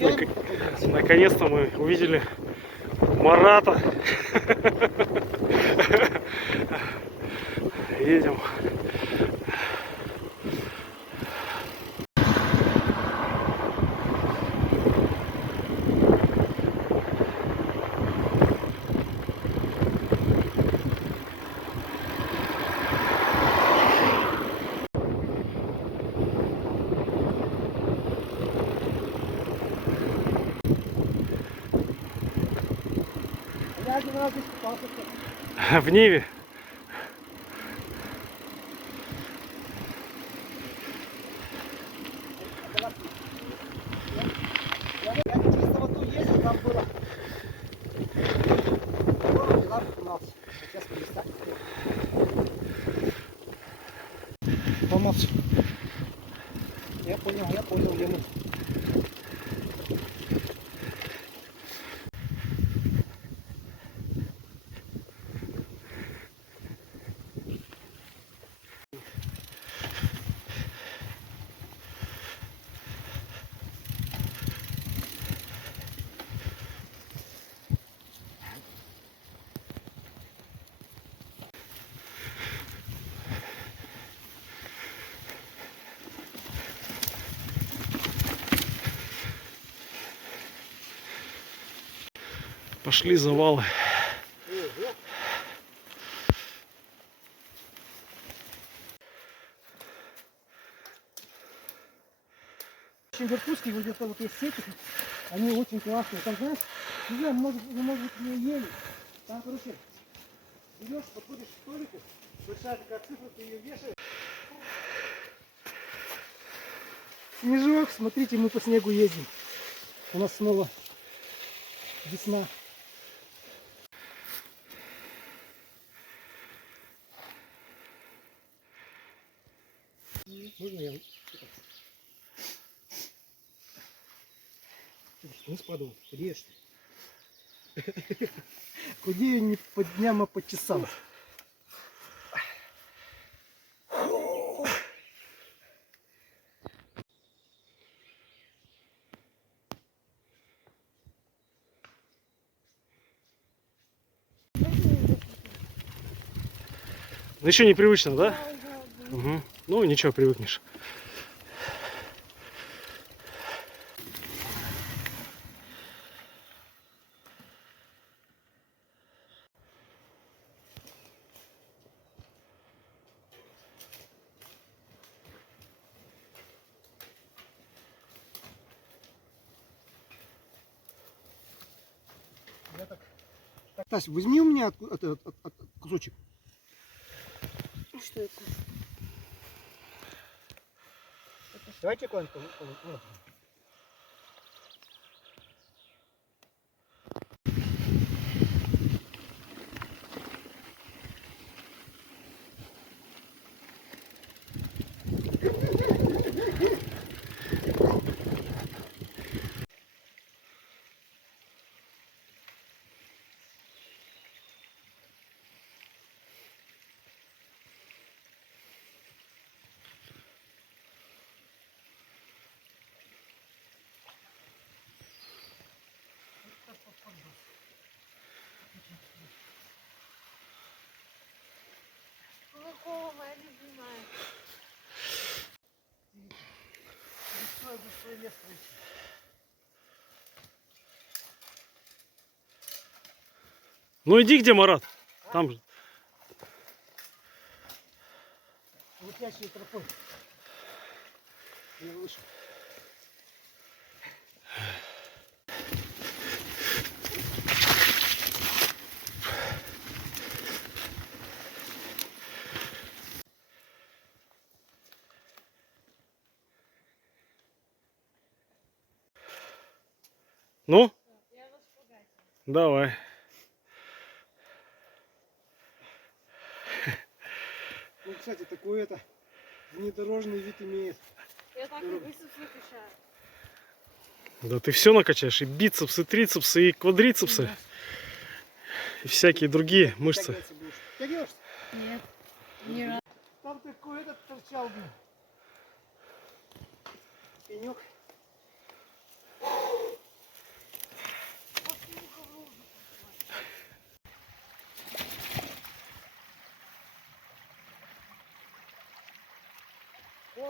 Вот, наконец-то мы увидели Марата. Едем. В Ниве. Я через воду ездил, там было. Сейчас перестать. Помочь. Я понял, ему. Пошли завалы. Очень верхушки, вот где-то вот есть сети, они очень классные. Там, знаешь, не знаю, может не ели. Там, короче, берешь, подходишь к столику, большая такая цифра, ты ее вешаешь. Снежок, смотрите, мы по снегу ездим. У нас снова весна. Можно я вниз падал? Худеешь? Худею не по дням, а по часам. Ну еще непривычно, да? Угу. Ну ничего, привыкнешь. Тась, возьми у меня кусочек. Что это? Давайте какой-нибудь. Кока-кола моя любимая. Густой лес. Ну иди, где Марат? Там же. Летящие тропой. Я вышел. Ну? Я вас пугать. Давай. Ну, кстати, такой это внедорожный вид имеет. Я так и бицепс накачаю. Да ты все накачаешь, и бицепсы, и трицепсы, и квадрицепсы, и всякие другие мышцы. Тягиваешься? Нет. Не раз. Там такой этот торчал, блин. Пенек.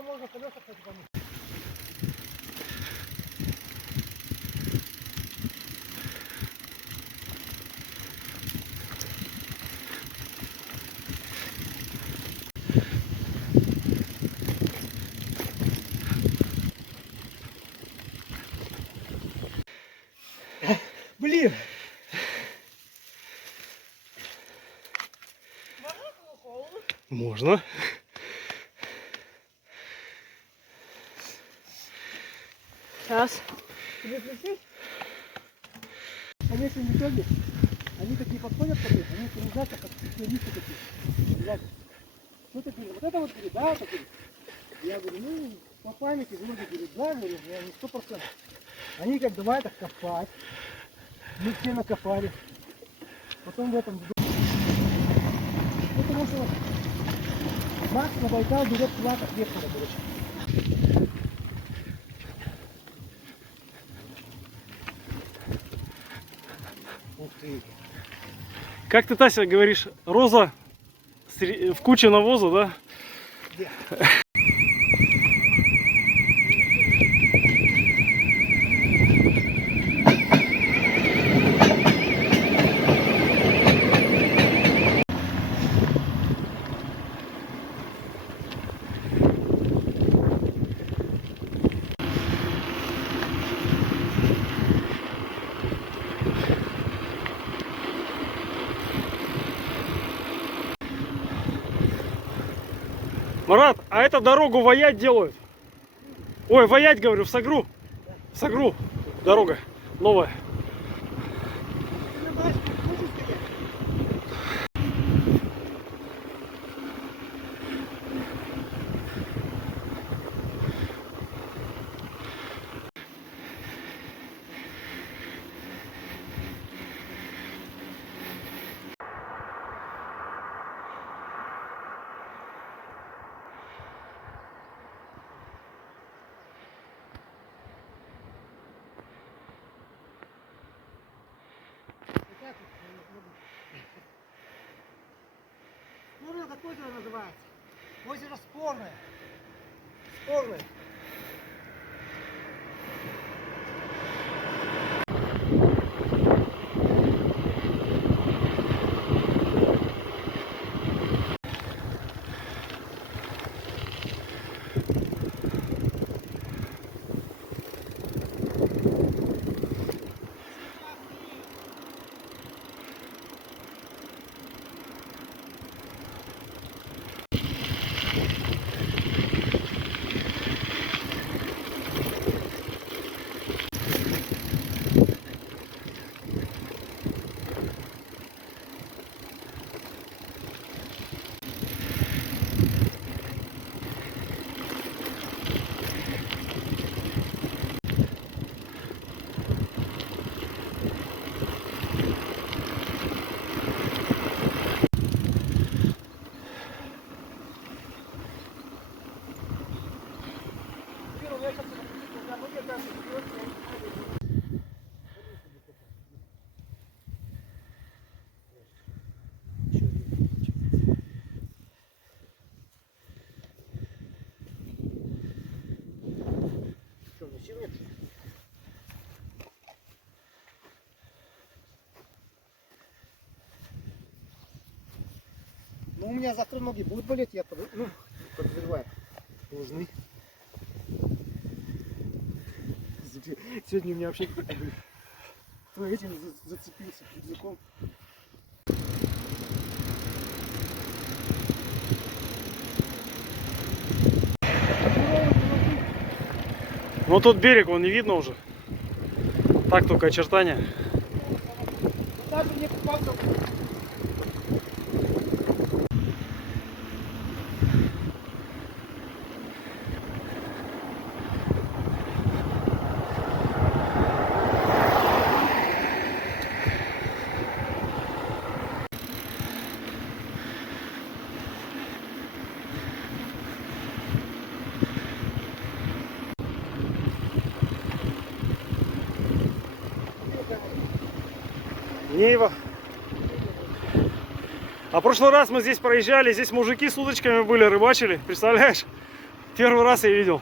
можно колеса, кстати, помыть. Блин! Можно. Сейчас. Тебе пришли? Конечно, не итоге. Они такие подходят ко мне, они не знают, как специалисты такие. Ребята, что ты говоришь? Вот это вот говорит, да, это говорит. Я говорю, ну, по памяти вроде говорит, да, говорю, я не 100%. Они как давай так копать. Мы все накопали. Потом в этом... Потому что Макс на Байкал берет флаг от Вектора, короче. Ух ты. Как ты, Тася, говоришь, роза в куче навоза, да? Где? Марат, а эту дорогу воять делают? Ой, воять, говорю, в Сагру. В Сагру. Дорога новая. Ты на башне можешь стоять? Спорное, как озеро называется? Озеро спорное. Спорное. Что, не сил нет? Ну, у меня завтра ноги будут болеть, я подозреваю. Должны. Сегодня у меня вообще кто этим зацепился языком. Вот тот берег, он не видно уже. Так только очертания. Даже не попался. Нейва. А в прошлый раз мы здесь проезжали, здесь мужики с удочками были, рыбачили, представляешь? Первый раз я видел,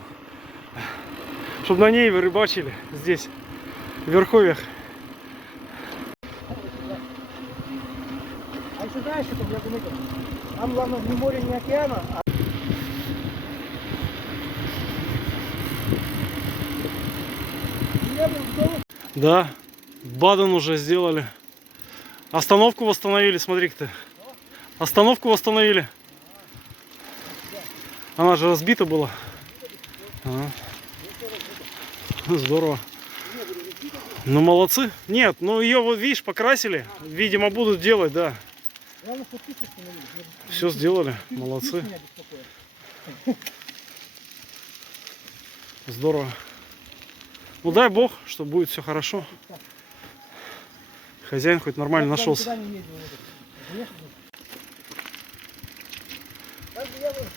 чтобы на ней вы рыбачили здесь, в Верховьях. А еще знаешь, что я заметил? Там главное не море, не океана, а... Я был готов. Да, Баден уже сделали. Остановку восстановили, смотри-ка ты. Остановку восстановили. Она же разбита была. Ага. Здорово. Ну молодцы. Нет, ну ее вот видишь, покрасили. Видимо, будут делать, да. Главное, что птицы остановились. Все сделали. Птицы Молодцы. меня беспокоят. Здорово. Ну дай бог, что будет все хорошо. Хозяин хоть нормально Я нашелся. никуда не ездил, вот это. Заехал. Даже я вот-